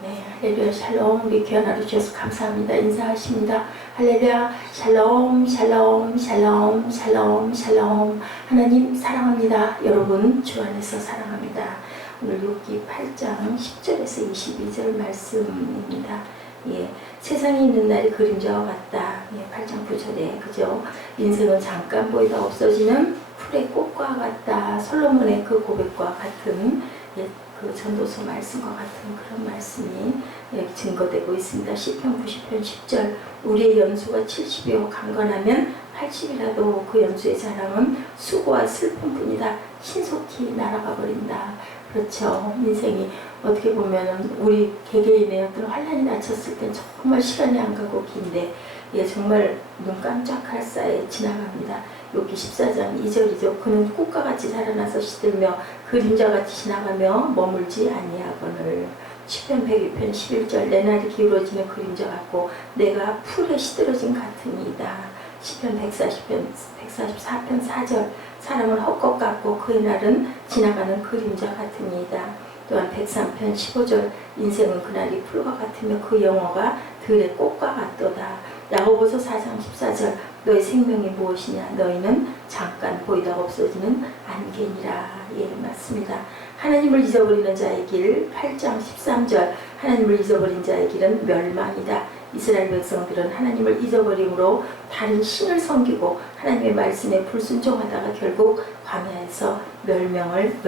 네, 할렐루야 샬롬. 우리 귀한 하루 주셔서 감사합니다. 인사하십니다. 할렐루야 샬롬 샬롬 샬롬 샬롬 샬롬. 하나님 사랑합니다. 여러분 주 안에서 사랑합니다. 오늘 욥기 8장 10절에서 22절 말씀입니다. 예, 세상에 있는 날이 그림자와 같다. 예, 8장 9절에 그죠? 인생은 잠깐 보이다 없어지는 풀의 꽃과 같다. 솔로몬의 그 고백과 같은 그 전도서 말씀과 같은 그런 말씀이 증거되고 있습니다. 시편 90편 10절 우리의 연수가 70이요 강건하면 80이라도 그 연수의 자랑은 수고와 슬픔뿐이다. 신속히 날아가 버린다. 그렇죠. 인생이 어떻게 보면 우리 개개인의 어떤 환란이 닥쳤을 땐 정말 시간이 안 가고 긴데 정말 눈 깜짝할 사이에 지나갑니다. 욥기 14장 2절이죠. 그는 꽃과같이 자라나서 시들며 그림자같이 지나가며 머물지 아니하거늘. 시편 102편 11절 내 날이 기울어지는 그림자 같고 내가 풀에 시들어진 같으니이다. 시편 144편 4절 사람은 헛것 같고 그의 날은 지나가는 그림자 같으니이다. 또한 103편 15절 인생은 그날이 풀과 같으며 그 영어가 들의 꽃과 같도다. 야고보서 4장 14절 너의 생명이 무엇이냐 너희는 잠깐 보이다가 없어지는 안개니라. 예, 맞습니다. 하나님을 잊어버리는 자의 길 8장 13절 하나님을 잊어버린 자의 길은 멸망이다. 이스라엘 백성들은 하나님을 잊어버림으로 다른 신을 섬기고 하나님의 말씀에 불순종하다가 결국 광야에서 멸망을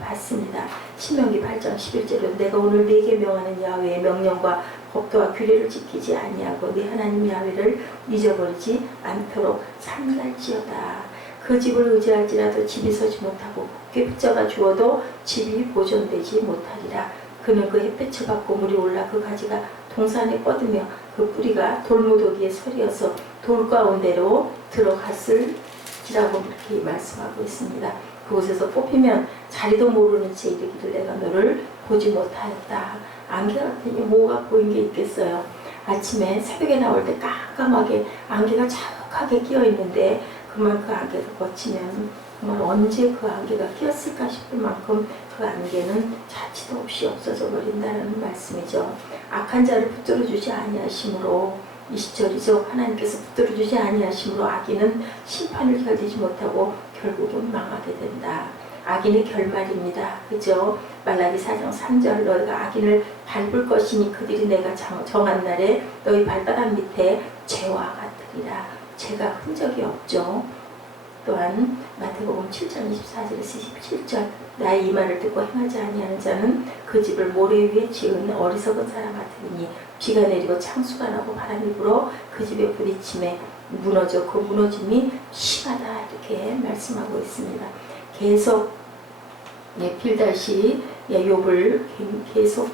받습니다. 신명기 8장 11절은 내가 오늘 네게 명하는 야훼의 명령과 법도와 규례를 지키지 아니하고 네 하나님 야훼를 잊어버리지 않도록 삼갈지어다. 그 집을 의지할지라도 집이 서지 못하고 굳게 붙잡아 주어도 집이 보존되지 못하리라. 그는 그 햇볕을 받고 물이 올라 그 가지가 동산에 뻗으며 그 뿌리가 돌무더기에 서리어서 돌 가운데로 들어갔을지라고 그렇게 말씀하고 있습니다. 그곳에서 뽑히면 자리도 모르는 채 이르기를 내가 너를 보지 못하였다. 안개 같으니 뭐가 보인 게 있겠어요. 아침에 새벽에 나올 때 깜깜하게 안개가 자욱하게 끼어 있는데 그만 그 안개를 거치면 정말 언제 그 안개가 끼었을까 싶을 만큼 그 안개는 자취도 없이 없어져 버린다는 말씀이죠. 악한 자를 붙들어 주지 아니하심으로 20절이죠. 하나님께서 붙들어 주지 아니하심으로 악인은 심판을 견디지 못하고 결국은 망하게 된다. 악인의 결말입니다. 그죠? 말라기 4장 3절 너희가 악인을 밟을 것이니 그들이 내가 정한 날에 너희 발바닥 밑에 죄와 같으리라. 죄가 흔적이 없죠. 또한 마태복음 7장 24절에서 27절 나의 이 말을 듣고 행하지 아니하는 자는 그 집을 모래 위에 지은 어리석은 사람 같으니 비가 내리고 창수가 나고 바람이 불어 그 집에 부딪힘에 무너져 그 무너짐이 심하다 이렇게 말씀하고 있습니다. 계속 빌닷이 욥을 계속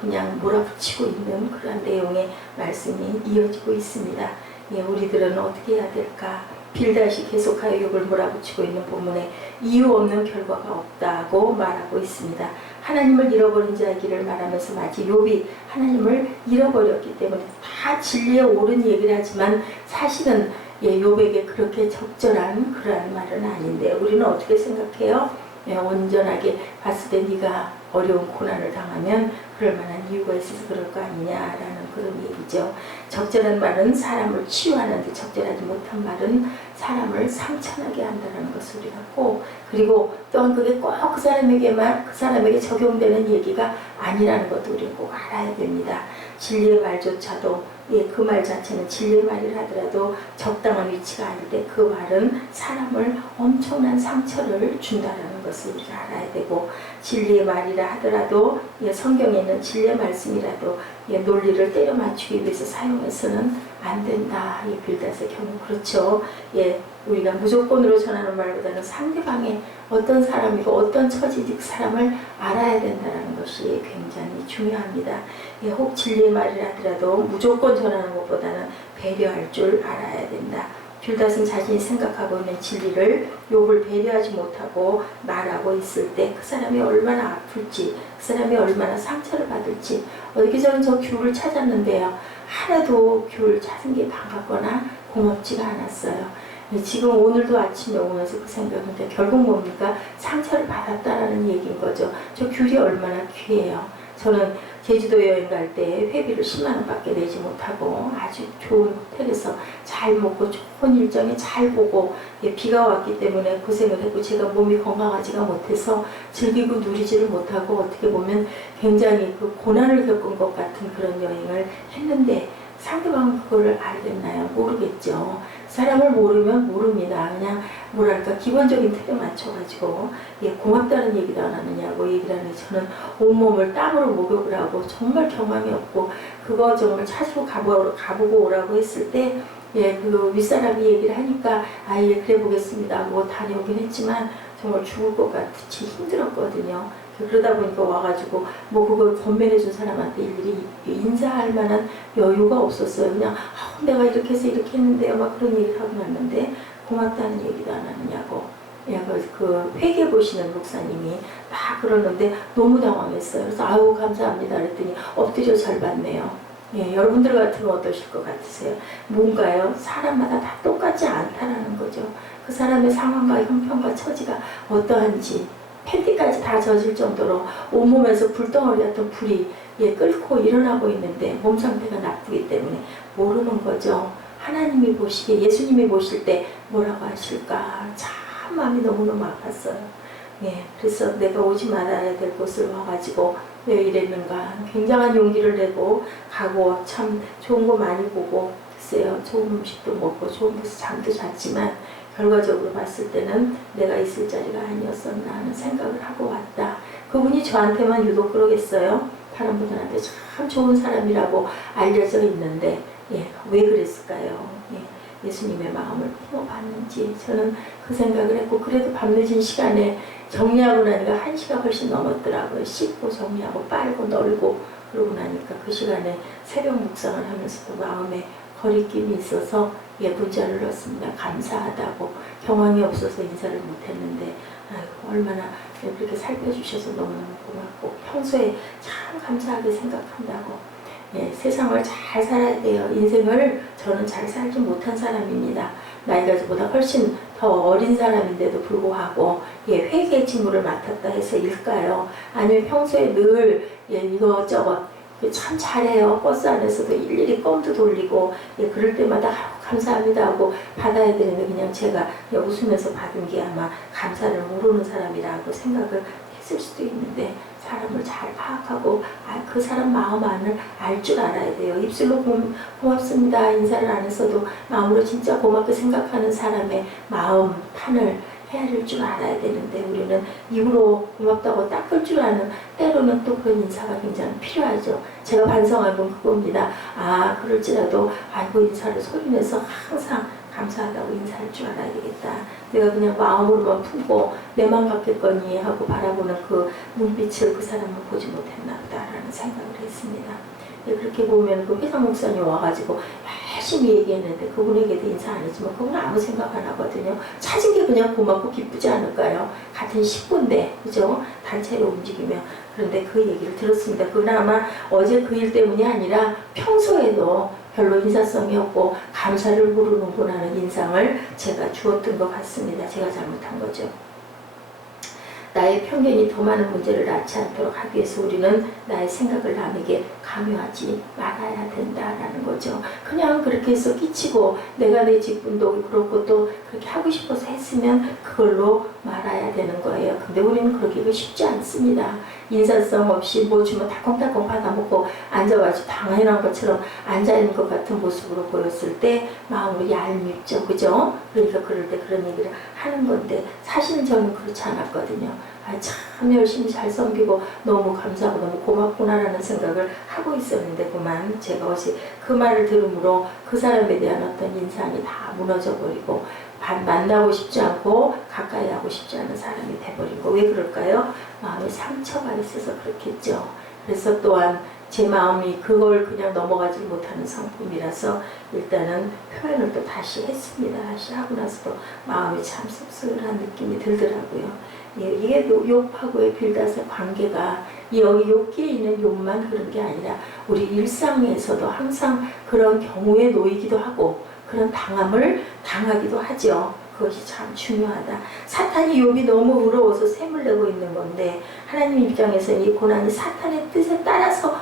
그냥 몰아붙이고 있는 그런 내용의 말씀이 이어지고 있습니다. 우리들은 어떻게 해야 될까? 빌닷이 계속하여 욥을 몰아붙이고 있는 본문에 이유 없는 결과가 없다고 말하고 있습니다. 하나님을 잃어버린 자의 길을 말하면서 마치 욥이 하나님을 잃어버렸기 때문에 다 진리에 옳은 얘기를 하지만 사실은 욥에게 그렇게 적절한 그러한 말은 아닌데 우리는 어떻게 생각해요? 온전하게 봤을 때 네가 어려운 고난을 당하면 그럴 만한 이유가 있어서 그럴 거 아니냐라는 그런 얘기죠. 적절한 말은 사람을 치유하는데 적절하지 못한 말은 사람을 상처나게 한다는 것을 우리가 꼭 그리고 또한 그게 꼭 그 사람에게 적용되는 얘기가 아니라는 것도 우리가 꼭 알아야 됩니다. 진리의 말조차도 그 말 자체는 진리의 말이라 하더라도 적당한 위치가 아닐 때 그 말은 사람을 엄청난 상처를 준다는 것을 우리가 알아야 되고 진리의 말이라 하더라도 성경에 있는 진리의 말씀이라도 논리를 때려 맞추기 위해서 사용해서는 안 된다. 빌닷의 경우 그렇죠. 우리가 무조건으로 전하는 말보다는 상대방의 어떤 사람이고 어떤 처지인지 그 사람을 알아야 된다는 것이 굉장히 중요합니다. 혹 진리의 말이라 하더라도 무조건 전하는 것보다는 배려할 줄 알아야 된다. 빌닷은 자신이 생각하고 있는 진리를 욥을 배려하지 못하고 말하고 있을 때 그 사람이 얼마나 아플지 그 사람이 얼마나 상처를 받을지 여기저기 저 귤을 찾았는데요. 하나도 귤 찾은 게 반갑거나 고맙지가 않았어요. 지금 오늘도 아침에 오면서 그 생각인데 결국 뭡니까? 상처를 받았다라는 얘기인 거죠. 저 귤이 얼마나 귀해요. 저는 제주도 여행 갈 때 회비를 10만 원밖에 내지 못하고 아주 좋은 호텔에서 잘 먹고 좋은 일정에 잘 보고 비가 왔기 때문에 고생을 했고 제가 몸이 건강하지가 못해서 즐기고 누리지를 못하고 어떻게 보면 굉장히 그 고난을 겪은 것 같은 그런 여행을 했는데 상대방은 그거를 알겠나요? 모르겠죠. 사람을 모르면 모릅니다. 그냥 뭐랄까 기본적인 틀에 맞춰가지고 고맙다는 얘기도 안 하느냐고 얘기를 하는데 저는 온몸을 땀으로 목욕을 하고 정말 경험이 없고 그거 정말 찾으러 가보고 오라고 했을 때 그 윗사람이 얘기를 하니까 그래 보겠습니다 하고 다녀오긴 했지만 정말 죽을 것 같이 힘들었거든요. 그러다 보니까 와가지고 그걸 건면해준 사람한테 일일이 인사할 만한 여유가 없었어요. 그냥 내가 이렇게 해서 이렇게 했는데요 막 그런 얘기를 하고 났는데 고맙다는 얘기도 안 하느냐고 그 회계 보시는 목사님이 다 그러는데 너무 당황했어요. 그래서 아유 감사합니다 그랬더니 엎드려 절 받네요. 여러분들 같으면 어떠실 것 같으세요? 뭔가요? 사람마다 다 똑같지 않다라는 거죠. 그 사람의 상황과 형편과 처지가 어떠한지 팬티까지 다 젖을 정도로 온몸에서 불덩어리 같은 불이 끓고 일어나고 있는데 몸 상태가 나쁘기 때문에 모르는 거죠. 하나님이 보시기에 예수님이 보실 때 뭐라고 하실까 참 마음이 너무너무 아팠어요. 그래서 내가 오지 말아야 될 곳을 와가지고 왜 이랬는가 굉장한 용기를 내고 가고 참 좋은 거 많이 보고 글쎄요 좋은 음식도 먹고 좋은 데서 잠도 잤지만 결과적으로 봤을 때는 내가 있을 자리가 아니었었나 하는 생각을 하고 왔다. 그분이 저한테만 유독 그러겠어요. 다른 분들한테 참 좋은 사람이라고 알려져 있는데 왜 그랬을까요? 예수님의 마음을 품어봤는지 저는 그 생각을 했고 그래도 밤늦은 시간에 정리하고 나니까 1시가 훨씬 넘었더라고요. 씻고 정리하고 빨고 널고 그러고 나니까 그 시간에 새벽 묵상을 하면서도 마음에 거리낌이 있어서 문자를 넣었습니다. 감사하다고 경황이 없어서 인사를 못했는데 얼마나 그렇게 살펴주셔서 너무너무 고맙고 평소에 참 감사하게 생각한다고 세상을 잘 살아야 돼요. 인생을 저는 잘 살지 못한 사람입니다. 나이가 저보다 훨씬 더 어린 사람인데도 불구하고 회계 직무를 맡았다 해서일까요? 아니면 평소에 늘 이것저것 참 잘해요. 버스 안에서도 일일이 껌도 돌리고 그럴 때마다 감사합니다 하고 받아야 되는데 그냥 제가 웃으면서 받은 게 아마 감사를 모르는 사람이라고 생각을 했을 수도 있는데 사람을 잘 파악하고 그 사람 마음 안을 알 줄 알아야 돼요. 입술로 고맙습니다 인사를 안 했어도 마음으로 진짜 고맙게 생각하는 사람의 마음 판을 헤아릴 줄 알아야 되는데 우리는 입으로 고맙다고 닦을 줄 아는 때로는 또 그런 인사가 굉장히 필요하죠. 제가 반성한 건 그겁니다. 그럴지라도 인사를 소리내서 항상 감사하다고 인사할 줄 알아야 되겠다. 내가 그냥 마음으로만 품고 내만 갖겠거니 하고 바라보는 그 눈빛을 그 사람은 보지 못했나 보다라는 생각을 했습니다. 그렇게 보면 그 회장 목사님 와가지고 열심히 얘기했는데 그분에게도 인사 안 했지만 그분은 아무 생각 안 하거든요. 찾은 게 그냥 고맙고 기쁘지 않을까요? 같은 식구인데 그죠? 단체로 움직이며 그런데 그 얘기를 들었습니다. 그건 아마 어제 그 일 때문이 아니라 평소에도 별로 인사성이 없고 감사를 모르는구나 하는 인상을 제가 주었던 것 같습니다. 제가 잘못한 거죠. 나의 편견이 더 많은 문제를 낳지 않도록 하기 위해서 우리는 나의 생각을 남에게 강요하지 말아야 된다라는 거죠. 그냥 그렇게 해서 끼치고 내가 내 직분도 그렇고 또 그렇게 하고 싶어서 했으면 그걸로 말아야 되는 거예요. 근데 우리는 그러기가 쉽지 않습니다. 인사성 없이 뭐 주면 달콩달콩 받아먹고 앉아가지고 당연한 것처럼 앉아있는 것 같은 모습으로 보였을 때 마음으로 얄밉죠. 그죠? 그러니까 그럴 때 그런 얘기를 하는 건데 사실은 저는 그렇지 않았거든요. 참 열심히 잘 섬기고 너무 감사하고 너무 고맙구나라는 생각을 하고 있었는데 그만 제가 어제 그 말을 들음으로 그 사람에 대한 어떤 인상이 다 무너져버리고 만나고 싶지 않고 가까이 하고 싶지 않은 사람이 돼버린 거. 왜 그럴까요? 마음에 상처가 있어서 그렇겠죠. 그래서 또한 제 마음이 그걸 그냥 넘어가지 못하는 성품이라서 일단은 표현을 또 다시 했습니다. 다시 하고 나서도 마음이 참 씁쓸한 느낌이 들더라고요. 이게 욥하고의 빌닷의 관계가 여기 욥기에 있는 욥만 그런 게 아니라 우리 일상에서도 항상 그런 경우에 놓이기도 하고 그런 당함을 당하기도 하죠. 그것이 참 중요하다. 사탄이 욥이 너무 의로워서 샘을 내고 있는 건데 하나님 입장에서는 이 고난이 사탄의 뜻에 따라서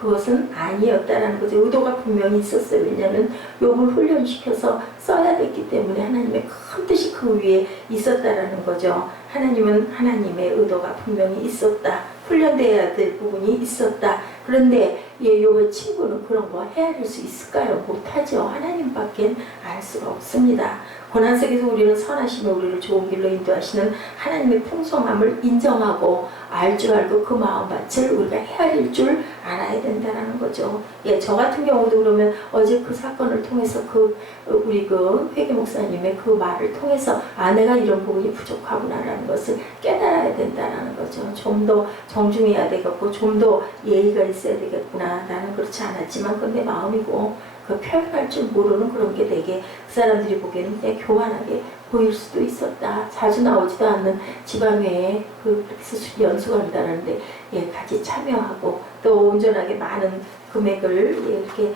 그것은 아니었다라는 거죠. 의도가 분명히 있었어요. 왜냐하면 욥을 훈련시켜서 써야 됐기 때문에 하나님의 큰 뜻이 그 위에 있었다라는 거죠. 하나님은 하나님의 의도가 분명히 있었다. 훈련돼야 될 부분이 있었다. 그런데 욥의 친구는 그런 거 헤아릴 수 있을까요? 못하죠. 하나님밖에 알 수가 없습니다. 고난 속에서 우리는 선하시며 우리를 좋은 길로 인도하시는 하나님의 풍성함을 인정하고 알 줄 알고 그 마음밭을 우리가 헤아릴 줄 알아야 된다는 거죠. 저 같은 경우도 그러면 어제 그 사건을 통해서 우리 회계 목사님의 그 말을 통해서 내가 이런 부분이 부족하구나라는 것을 깨달아야 된다는 거죠. 좀 더 정중해야 되겠고 좀 더 예의가 있어야 되겠구나. 나는 그렇지 않았지만 그건 내 마음이고 그 표현할 줄 모르는 그런 게 되게 그 사람들이 보기에는 그냥 교만하게 보일 수도 있었다. 자주 나오지도 않는 지방회에 그렇게 연수가 한다는데 같이 참여하고 또 온전하게 많은 금액을 이렇게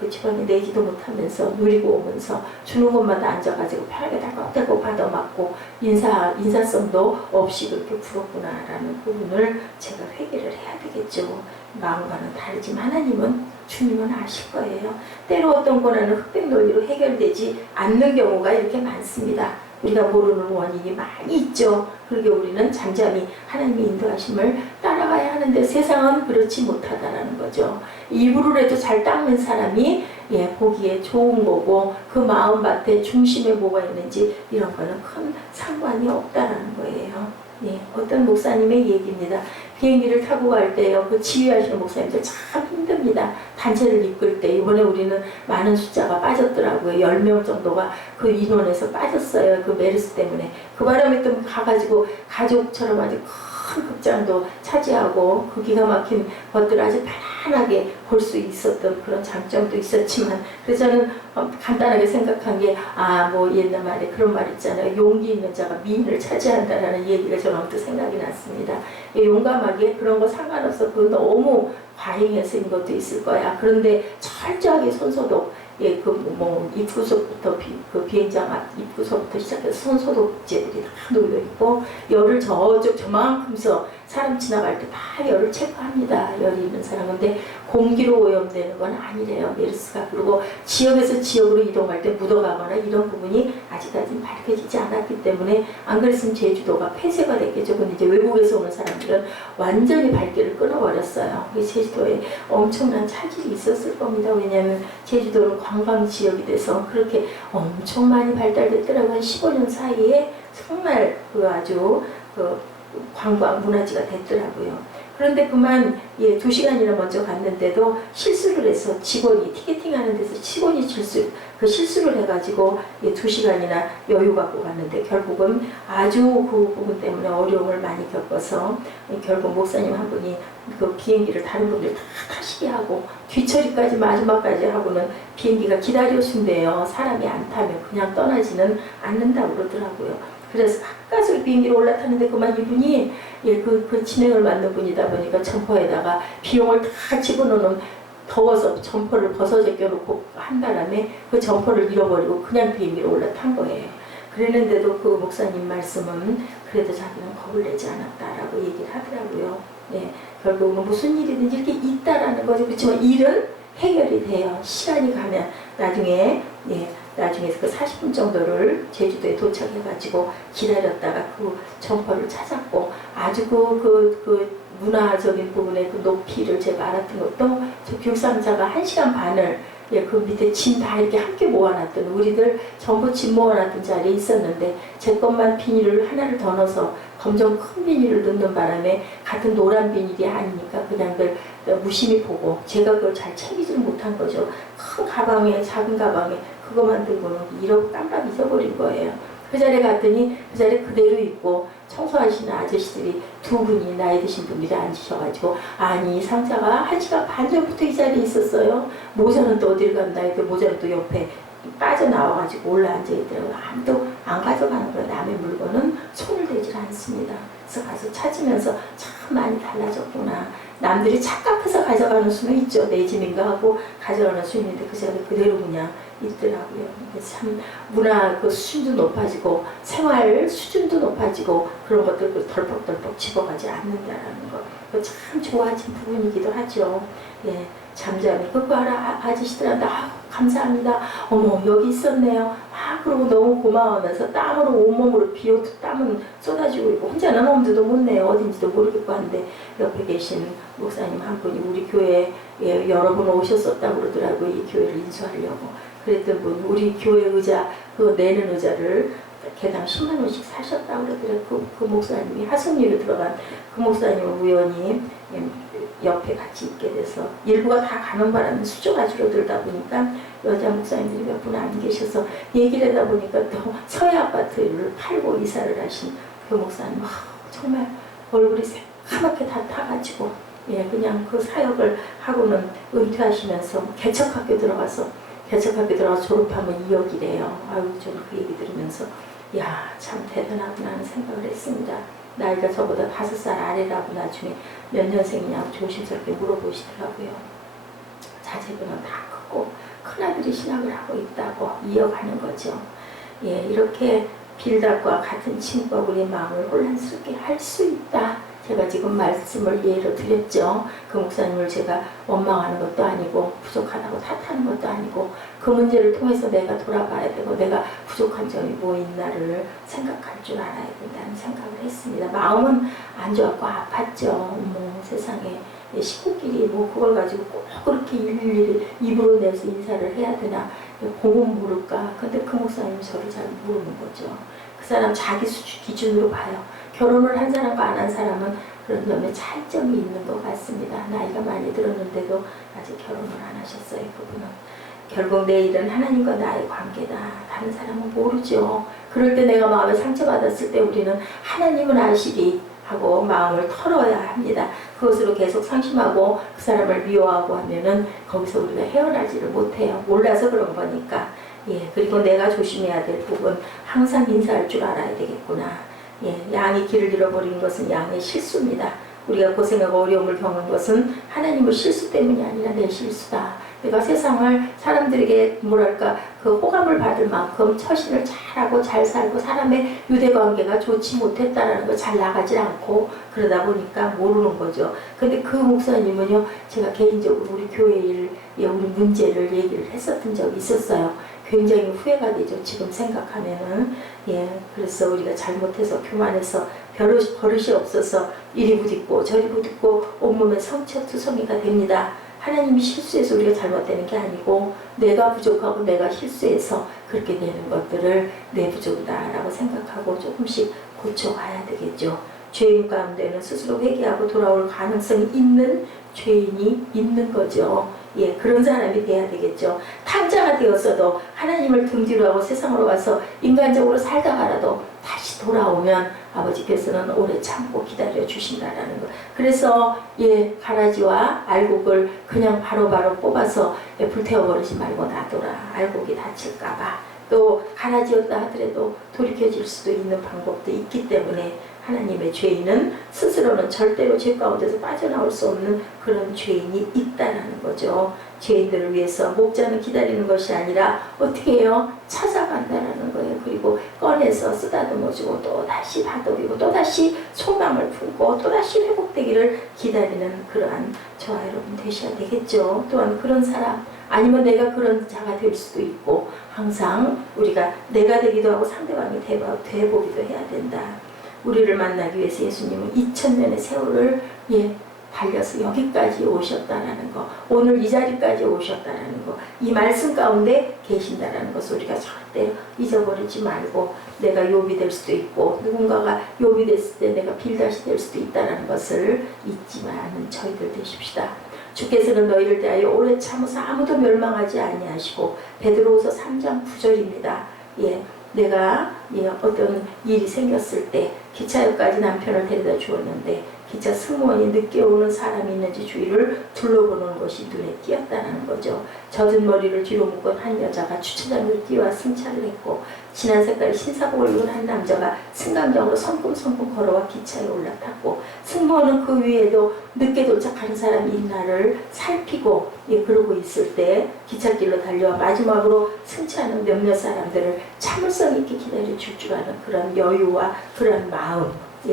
그 지방에 내지도 못하면서 누리고 오면서 주는 것마다 앉아가지고 편하게 달고 받아맞고 인사성도 없이 그렇게 굴었구나라는 부분을 제가 회개를 해야 되겠죠. 마음과는 다르지만 주님은 아실 거예요. 때로 어떤 고난은 흑백 논리로 해결되지 않는 경우가 이렇게 많습니다. 우리가 모르는 원인이 많이 있죠. 그러게 우리는 잠잠히 하나님의 인도하심을 따라가야 하는데 세상은 그렇지 못하다라는 거죠. 일부러라도 잘 닦는 사람이 보기에 좋은 거고 그 마음밭에 중심에 뭐가 있는지 이런 거는 큰 상관이 없다라는 거예요. 어떤 목사님의 얘기입니다. 비행기를 타고 갈 때요, 그 지휘하시는 목사님들 참 힘듭니다. 단체를 이끌 때 이번에 우리는 많은 숫자가 빠졌더라고요. 10명 정도가 그 인원에서 빠졌어요. 그 메르스 때문에. 그 바람에 또 가가지고 가족처럼 아주 큰 극장도 차지하고 그 기가 막힌 것들을 아주 편안하게 볼 수 있었던 그런 장점도 있었지만 그래서 저는 간단하게 생각한 게 뭐 옛날 말에 그런 말 있잖아요. 용기 있는 자가 미인을 차지한다라는 얘기가 저는 언뜻 생각이 났습니다. 용감하게 그런 거 상관없어. 그거 너무 과잉해서인 것도 있을 거야. 그런데 철저하게 손소독 입구서부터 비행장 앞 입구서부터 시작해서 손소독제들이 다 놓여 있고 열을 저만큼서 사람 지나갈 때 다 열을 체크합니다. 열이 있는 사람. 근데 공기로 오염되는 건 아니래요. 메르스가. 그리고 지역에서 지역으로 이동할 때 묻어가거나 이런 부분이 아직까지는 밝혀지지 않았기 때문에 안 그랬으면 제주도가 폐쇄가 됐겠죠. 근데 이제 외국에서 오는 사람들은 완전히 발길을 끊어버렸어요. 제주도에 엄청난 차질이 있었을 겁니다. 왜냐하면 제주도는 관광 지역이 돼서 그렇게 엄청 많이 발달됐더라고요. 한 15년 사이에 정말 아주 관광 문화지가 됐더라고요. 그런데 그만 2시간이나 먼저 갔는데도 실수를 해서 직원이 티켓팅하는 데서 직원이 실수를 해가지고 2시간이나 여유 갖고 갔는데 결국은 아주 그 부분 때문에 어려움을 많이 겪어서 결국 목사님 한 분이 그 비행기를 다른 분들 다 타시게 하고 뒤처리까지 마지막까지 하고는 비행기가 기다려준대요. 사람이 안 타면 그냥 떠나지는 않는다고 그러더라고요. 그래서 가까스로 비행기로 올라타는데 그만 이분이 그 진행을 맡는 분이다 보니까 점퍼에다가 비용을 다 집어넣는 더워서 점퍼를 벗어제껴놓고 한 바람에 그 점퍼를 잃어버리고 그냥 비행기로 올라탄 거예요. 그랬는데도 그 목사님 말씀은 그래도 자기는 겁을 내지 않았다라고 얘기를 하더라고요. 결국은 무슨 일이든지 이렇게 있다라는 거죠. 그렇지만 일은 해결이 돼요. 시간이 가면 나중에 그 40분 정도를 제주도에 도착해가지고 기다렸다가 그 점퍼를 찾았고 아주 그 문화적인 부분의 그 높이를 제가 알았던 것도 저 교육상자가 1시간 반을 그 밑에 짐 다 이렇게 함께 모아놨던 우리들 전부 짐 모아놨던 자리에 있었는데 제 것만 비닐을 하나를 더 넣어서 검정 큰 비닐을 넣는 바람에 같은 노란 비닐이 아니니까 그냥들 무심히 보고 제가 그걸 잘 챙기지를 못한 거죠. 큰 가방에 작은 가방에 그것만 들고는 이러고 깜빡 잊어버린 거예요. 그 자리에 갔더니 그 자리에 그대로 있고 청소하시는 아저씨들이 두 분이 나이 드신 분들이 앉으셔가지고 아니 상자가 1시간 반 전부터 이 자리에 있었어요. 모자는 또 어딜 갔나 이렇게 모자는 또 옆에 빠져나와가지고 올라앉아있더라고요. 아무도 안 가져가는 거예요. 남의 물건은 손을 대질 않습니다. 그래서 가서 찾으면서 참 많이 달라졌구나. 남들이 착각해서 가져가는 수는 있죠. 내 짐인가 하고 가져가는 수는 있는데 그 자리 그대로 그냥 있더라고요. 이게 참 문화 그 수준도 높아지고 생활 수준도 높아지고 그런 것들 덜컥덜컥 집어가지 않는다라는 거. 참 좋아진 부분이기도 하죠. 예, 잠잠히 그거 알아 아저씨들한테 감사합니다. 어머 여기 있었네요. 그러고 너무 고마워하면서 땀으로 온몸으로 비오도 땀은 쏟아지고 있고 혼자는 엄두도 못 내요. 어딘지도 모르겠고 한데 옆에 계신 목사님 한 분이 우리 교회에 여러 분 오셨었다고 그러더라고요. 이 교회를 인수하려고. 그랬던 분이 우리 교회 의자 그거 내는 의자를 개당 10만 원씩 사셨다고 그러더라고요. 그 목사님이 하성리로 들어간 그 목사님은 우연히 옆에 같이 있게 돼서 일부가 다 가는 바람에 수조가 줄어들다 보니까 여자 목사님들이 몇 분 안 계셔서 얘기를 하다 보니까 또 서해 아파트를 팔고 이사를 하신 그 목사님 정말 얼굴이 새카맣게 다 타가지고 그냥 그 사역을 하고는 은퇴하시면서 개척학교 들어가서 졸업하면 2억이래요. 아유 저는 그 얘기 들으면서 야 참 대단하구나 하는 생각을 했습니다. 나이가 저보다 5살 아래라고 나중에 몇 년생이냐고 조심스럽게 물어보시더라고요. 자제분은 다 크고 큰아들이 신학을 하고 있다고 이어가는 거죠. 이렇게 빌답과 같은 친구가 우리의 마음을 혼란스럽게 할 수 있다. 제가 지금 말씀을 예로 드렸죠. 그 목사님을 제가 원망하는 것도 아니고 부족하다고 탓하는 것도 아니고 그 문제를 통해서 내가 돌아봐야 되고 내가 부족한 점이 뭐 있나를 생각할 줄 알아야 된다는 생각을 했습니다. 마음은 안 좋았고 아팠죠. 뭐 세상에 식구끼리 뭐 그걸 가지고 꼭 그렇게 일일이 입으로 내서 인사를 해야 되나 공은 모를까. 근데 그 목사님은 저를 잘 모르는 거죠. 그 사람 자기 수준 기준으로 봐요. 결혼을 한 사람과 안 한 사람은 그런 점에 차이점이 있는 것 같습니다. 나이가 많이 들었는데도 아직 결혼을 안 하셨어요. 그분은. 결국 내일은 하나님과 나의 관계다. 다른 사람은 모르죠. 그럴 때 내가 마음에 상처받았을 때 우리는 하나님은 아시리 하고 마음을 털어야 합니다. 그것으로 계속 상심하고 그 사람을 미워하고 하면은 거기서 우리가 헤어나지를 못해요. 몰라서 그런 거니까. 그리고 내가 조심해야 될 부분 항상 인사할 줄 알아야 되겠구나. 양이 길을 잃어버린 것은 양의 실수입니다. 우리가 고생하고 어려움을 겪는 것은 하나님의 실수 때문이 아니라 내 실수다. 내가 세상을 사람들에게 뭐랄까 그 호감을 받을 만큼 처신을 잘하고 잘 살고 사람의 유대관계가 좋지 못했다라는 거 잘 나가지 않고 그러다 보니까 모르는 거죠. 근데 그 목사님은요 제가 개인적으로 우리 교회 우리 문제를 얘기를 했었던 적이 있었어요. 굉장히 후회가 되죠. 지금 생각하면은. 그래서 우리가 잘못해서 교만해서 버릇이 없어서 이리 부딪고 저리 부딪고 온몸에 성처투성이가 됩니다. 하나님이 실수해서 우리가 잘못되는 게 아니고 내가 부족하고 내가 실수해서 그렇게 되는 것들을 내 부족이다라고 생각하고 조금씩 고쳐가야 되겠죠. 죄인 가운데는 스스로 회개하고 돌아올 가능성이 있는 죄인이 있는 거죠. 그런 사람이 돼야 되겠죠. 탕자가 되었어도 하나님을 등지로 하고 세상으로 와서 인간적으로 살다가라도 다시 돌아오면 아버지께서는 오래 참고 기다려 주신다라는 거. 그래서 가라지와 알곡을 그냥 바로바로 뽑아서 불태워버리지 말고 놔둬라. 알곡이 다칠까봐. 또 가라지였다 하더라도 돌이켜질 수도 있는 방법도 있기 때문에 하나님의 죄인은 스스로는 절대로 죄 가운데서 빠져나올 수 없는 그런 죄인이 있다는 거죠. 죄인들을 위해서 목자는 기다리는 것이 아니라 어떻게 해요? 찾아간다는 거예요. 그리고 꺼내서 쓰다듬어주고 또 다시 다독이고 또 다시 소망을 품고 또 다시 회복되기를 기다리는 그러한 저와 여러분 되셔야 되겠죠. 또한 그런 사람 아니면 내가 그런 자가 될 수도 있고 항상 우리가 내가 되기도 하고 상대방이 되어보기도 해야 된다. 우리를 만나기 위해서 예수님은 2000년의 세월을 달려서 여기까지 오셨다라는 거, 오늘 이 자리까지 오셨다라는 거, 이 말씀 가운데 계신다라는 것을 우리가 절대 잊어버리지 말고 내가 욥이 될 수도 있고 누군가가 욥이 됐을 때 내가 빌닷이 될 수도 있다라는 것을 잊지 않은 저희들 되십시다. 주께서는 너희를 대하여 오래 참으사 아무도 멸망하지 아니하시고 베드로후서 3장 9절입니다. 내가 어떤 일이 생겼을 때 기차역까지 남편을 데려다 주었는데 기차 승무원이 늦게 오는 사람이 있는지 주위를 둘러보는 것이 눈에 띄었다는 거죠. 젖은 머리를 뒤로 묶은 한 여자가 주차장으로 뛰어와 승차를 했고 진한 색깔의 신사복을 입은 한 남자가 승강장으로 성큼성큼 걸어와 기차에 올라탔고 승무원은 그 위에도 늦게 도착하는 사람이 있나를 살피고 그러고 있을 때 기찻길로 달려와 마지막으로 승차하는 몇몇 사람들을 참을성 있게 기다려줄 줄 아는 그런 여유와 그런 마음,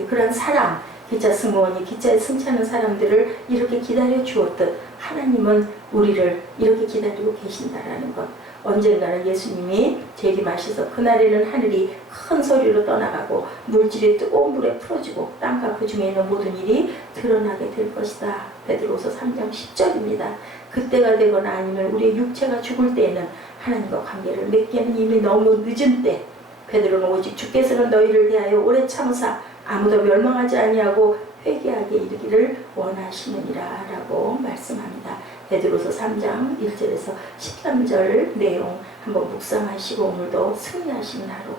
그런 사랑, 기차 승무원이 기차에 승차하는 사람들을 이렇게 기다려 주었듯 하나님은 우리를 이렇게 기다리고 계신다라는 것. 언젠가는 예수님이 재림하셔서 그날에는 하늘이 큰 소리로 떠나가고 물질이 뜨거운 물에 풀어지고 땅과 그 중에 있는 모든 일이 드러나게 될 것이다. 베드로후서 3장 10절입니다. 그때가 되거나 아니면 우리의 육체가 죽을 때에는 하나님과 관계를 맺기에는 이미 너무 늦은 때, 베드로는 오직 주께서는 너희를 대하여 오래 참으사 아무도 멸망하지 아니하고 회개하게 이르기를 원하시느니라 라고 말씀합니다. 베드로서 3장 1절에서 13절 내용 한번 묵상하시고 오늘도 승리하시는 하루,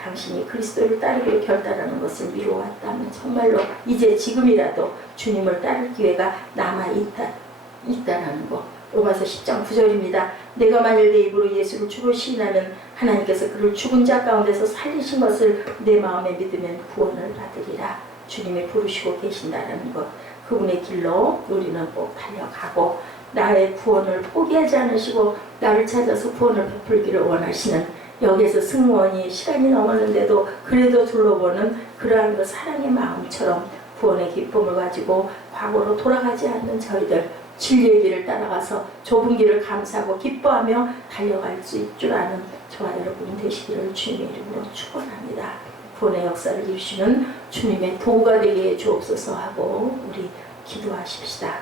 당신이 그리스도를 따르기로 결단하는 것을 미루었다면 정말로 이제 지금이라도 주님을 따를 기회가 남아있다라는 것. 로마서 10장 9절입니다. 내가 만일 내 입으로 예수를 주로 시인하면 하나님께서 그를 죽은 자 가운데서 살리신 것을 내 마음에 믿으면 구원을 받으리라. 주님이 부르시고 계신다는 것. 그분의 길로 우리는 꼭 달려가고 나의 구원을 포기하지 않으시고 나를 찾아서 구원을 베풀기를 원하시는, 여기에서 승무원이 시간이 넘었는데도 그래도 둘러보는 그러한 그 사랑의 마음처럼 구원의 기쁨을 가지고 과거로 돌아가지 않는 저희들, 진리의 길을 따라가서 좁은 길을 감사하고 기뻐하며 달려갈 수 있을 줄 아는 저와 여러분 되시기를 주님의 이름으로 축원합니다. 구원의 역사를 이루시는 주님의 도구가 되게 주옵소서 하고 우리 기도하십시다.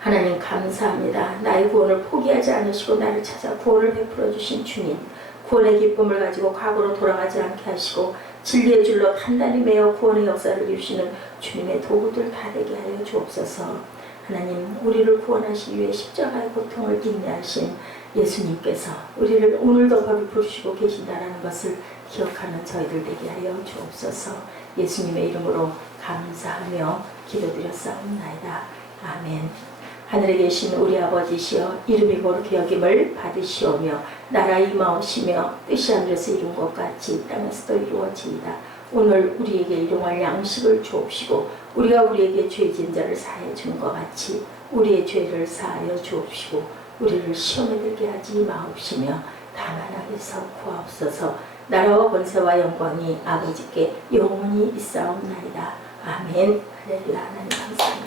하나님 감사합니다. 나의 구원을 포기하지 않으시고 나를 찾아 구원을 베풀어 주신 주님, 구원의 기쁨을 가지고 과거로 돌아가지 않게 하시고 진리의 줄로 단단히 매어 구원의 역사를 이루시는 주님의 도구들 다 되게 하여 주옵소서. 하나님, 우리를 구원하시기 위해 십자가의 고통을 인내하신 예수님께서 우리를 오늘도 거기 부르시고 계신다는 것을 기억하는 저희들 되게 하여 주옵소서. 예수님의 이름으로 감사하며 기도드렸사옵나이다. 아멘. 하늘에 계신 우리 아버지시여, 이름이 거룩히 여김을 받으시오며 나라 임하오시며 뜻이 하늘에서 이룬 것 같이 땅에서도 이루어지이다. 오늘 우리에게 일용할 양식을 주옵시고 우리가 우리에게 죄 지은 자를 사하여 준 것 같이 우리의 죄를 사하여 주옵시고 우리를 시험에 들게 하지 마옵시며 다만 악에서 구하옵소서. 나라와 권세와 영광이 아버지께 영원히 있사옵나이다. 아멘. 할렐루야. 하나님 감사합니다.